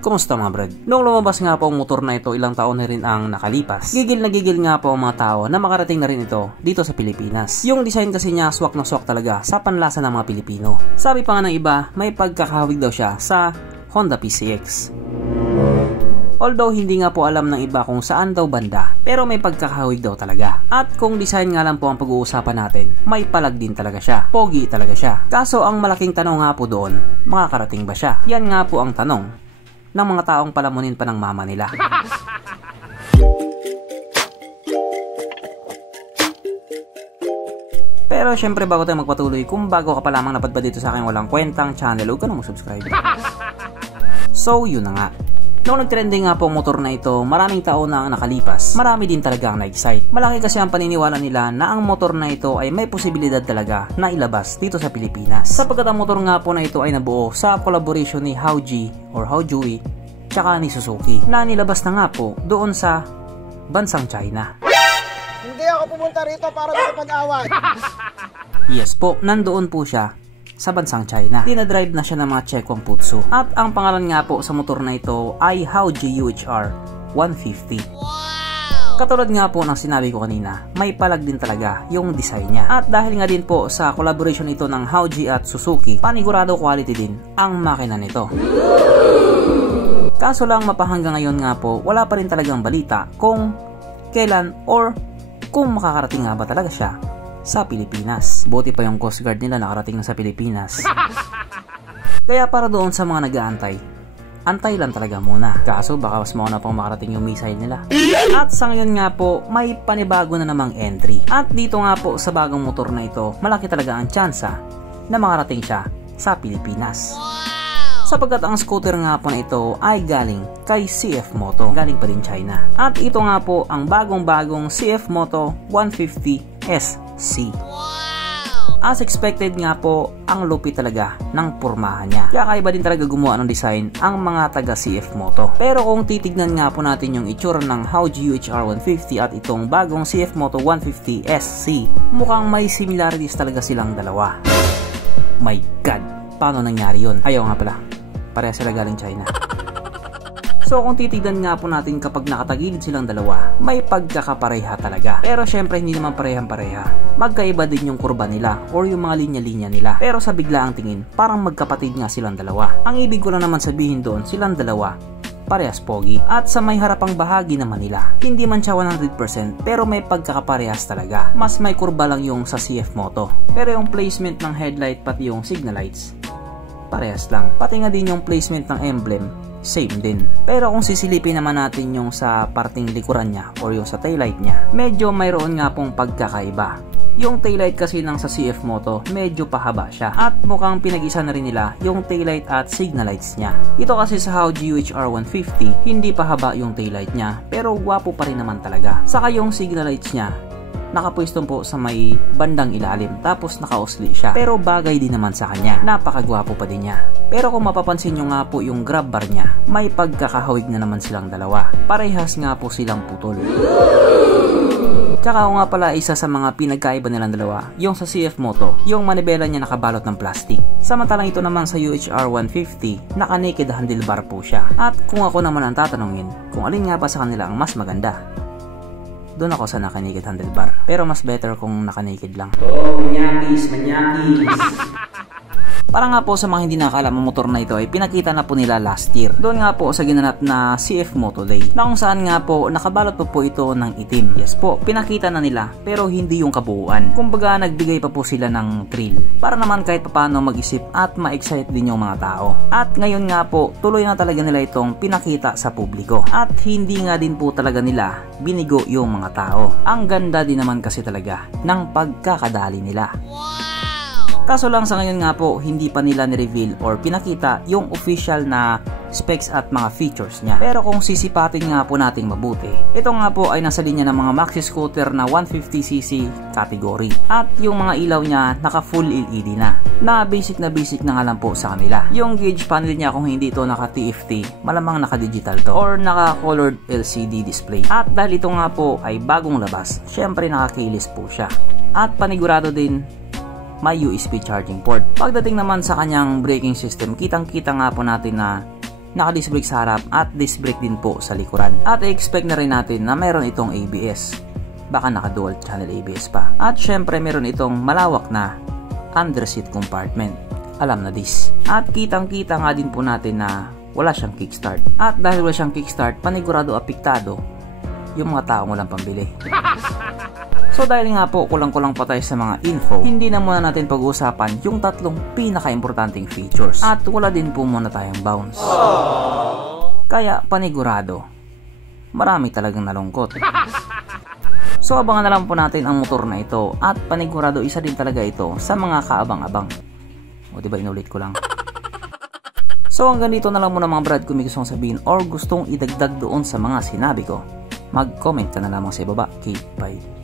Kumusta mga brad? Noong lumabas nga po ang motor na ito, ilang taon na rin ang nakalipas. Gigil na gigil nga po ang mga tao na makarating na rin ito dito sa Pilipinas. Yung design kasi niya swak na swak talaga sa panlasa ng mga Pilipino. Sabi pa nga ng iba, may pagkakahawig daw siya sa Honda PCX. Although hindi nga po alam ng iba kung saan daw banda, pero may pagkakahawig daw talaga. At kung design nga lang po ang pag-uusapan natin, may palag din talaga siya. Pogi talaga siya. Kaso ang malaking tanong nga po doon, makakarating ba siya? Yan nga po ang tanong ng mga taong palamunin pa ng mama nila. Pero syempre bago tayo magpatuloy, kung bago ka pa lamang napadpad dito sa aking walang kwentang channel, huwag ka na mag-subscribe. So yun na nga. Noong nag-trending nga po ang motor na ito, maraming taon na ang nakalipas. Marami din talaga ang na-excite. Malaki kasi ang paniniwala nila na ang motor na ito ay may posibilidad talaga na ilabas dito sa Pilipinas. Sapagkat ang motor nga po na ito ay nabuo sa collaboration ni Haojue tsaka ni Suzuki na nilabas na nga po doon sa bansang China. Hindi ako pumunta rito para makipag-away. Yes po, nandoon po siya sa bansang China. Dinadrive na siya ng mga Chekwang Putsu. At ang pangalan nga po sa motor na ito ay Haojue UHR 150. Wow! Katulad nga po ng sinabi ko kanina, may palag din talaga yung design niya. At dahil nga din po sa collaboration ito ng Haojue at Suzuki, panigurado quality din ang makina nito. Kaso lang mapahanggang ngayon nga po, wala pa rin talagang balita kung kailan or kung makakarating nga ba talaga siya sa Pilipinas. Buti pa yung Coast Guard nila nakarating na sa Pilipinas. Kaya para doon sa mga nag-aantay, antay lang talaga muna. Kaso baka mas mauna pang makarating yung missile nila. At sa ngayon nga po, may panibago na namang entry. At dito nga po sa bagong motor na ito, malaki talaga ang tsansa na makarating siya sa Pilipinas. Sapagkat ang scooter nga po na ito ay galing kay CF Moto, galing pa din China. At ito nga po ang bagong-bagong CF Moto 150 SC. As expected nga po, ang lupit talaga ng pormahan niya. Kaya kaiba din talaga gumawa ng design ang mga taga CF Moto. Pero kung titignan nga po natin yung itsura ng Haojue UHR 150 at itong bagong CF Moto 150 SC, mukhang may similarities talaga silang dalawa. My God, paano nangyari yun? Ayaw nga pala, pareha sila galing China. So kung titignan nga po natin kapag nakatagilid silang dalawa, may pagkakapareha talaga. Pero syempre hindi naman parehang-pareha. Magkaiba din yung kurba nila or yung mga linya-linya nila. Pero sa biglaang tingin, parang magkapatid nga silang dalawa. Ang ibig ko na naman sabihin doon, silang dalawa parehas pogi. At sa may harapang bahagi naman nila, hindi man siya 100% pero may pagkakaparehas talaga. Mas may kurba lang yung sa CF Moto. Pero yung placement ng headlight pati yung signal lights, parehas lang. Pati nga din yung placement ng emblem, same din. Pero kung sisilipin naman natin yung sa parting likuran niya or yung sa taillight niya, medyo mayroon nga pong pagkakaiba. Yung taillight kasi ng sa CF Moto, medyo pahaba siya. At mukhang pinag-isa na rin nila yung taillight at signal lights niya. Ito kasi sa Haojue UHR 150, hindi pahaba yung taillight niya, pero gwapo pa rin naman talaga. Saka yung signal lights niya, nakapwesto po sa may bandang ilalim, tapos nakausli siya. Pero bagay din naman sa kanya, napakagwapo pa din niya. Pero kung mapapansin nyo nga po yung grab bar niya, may pagkakahawig na naman silang dalawa. Parehas nga po silang putol. Tsaka nga pala isa sa mga pinagkaiba nilang dalawa, yung sa CF Moto, yung manibela niya nakabalot ng plastic. Samantalang ito naman sa UHR 150, naka-naked handlebar po siya. At kung ako naman ang tatanungin, kung alin nga ba sa kanila ang mas maganda, doon ako sa naka-naked handlebar. Pero mas better kung naka-naked lang. Oh, manyakis, manyakis. Para nga po sa mga hindi nakakaalam, ang motor na ito ay pinakita na po nila last year. Doon nga po sa ginanap na CF Moto Day, na kung saan nga po nakabalot po ito ng itim. Yes po, pinakita na nila pero hindi yung kabuuan. Kumbaga nagbigay pa po sila ng thrill para naman kahit paano mag-isip at ma-excite din yung mga tao. At ngayon nga po, tuloy na talaga nila itong pinakita sa publiko. At hindi nga din po talaga nila binigo yung mga tao. Ang ganda din naman kasi talaga ng pagkakadali nila. Kaso lang sa ngayon nga po, hindi pa nila ni-reveal or pinakita yung official na specs at mga features niya. Pero kung sisipatin nga po nating mabuti, ito nga po ay nasa linya ng mga maxi scooter na 150cc category. At yung mga ilaw niya naka full LED na basic na nga lang po sa kanila. Yung gauge panel niya kung hindi ito naka TFT, malamang naka digital to or naka colored LCD display. At dahil ito nga po ay bagong labas, syempre naka keyless po siya. At panigurado din may USB charging port. Pagdating naman sa kanyang braking system, kitang-kita nga po natin na naka-disc brake sa harap at disc brake din po sa likuran. At i-expect na rin natin na meron itong ABS. Baka naka-dual channel ABS pa. At syempre meron itong malawak na underseat compartment. Alam na this. At kitang-kita nga din po natin na wala siyang kickstart. At dahil wala siyang kickstart, panigurado apektado yung mga taong walang pambili. So dahil nga po kulang-kulang pa tayo sa mga info, hindi na muna natin pag-uusapan yung tatlong pinaka-importanting features. At wala din po muna tayong bounce. Kaya panigurado, marami talagang nalungkot. So abangan na lang po natin ang motor na ito at panigurado isa din talaga ito sa mga kaabang-abang. O diba inulit ko lang. So hanggang dito na lang muna mga brad, kung may gustong sabihin or gustong idagdag doon sa mga sinabi ko, mag-comment ka na lamang sa ibaba. Okay, bye.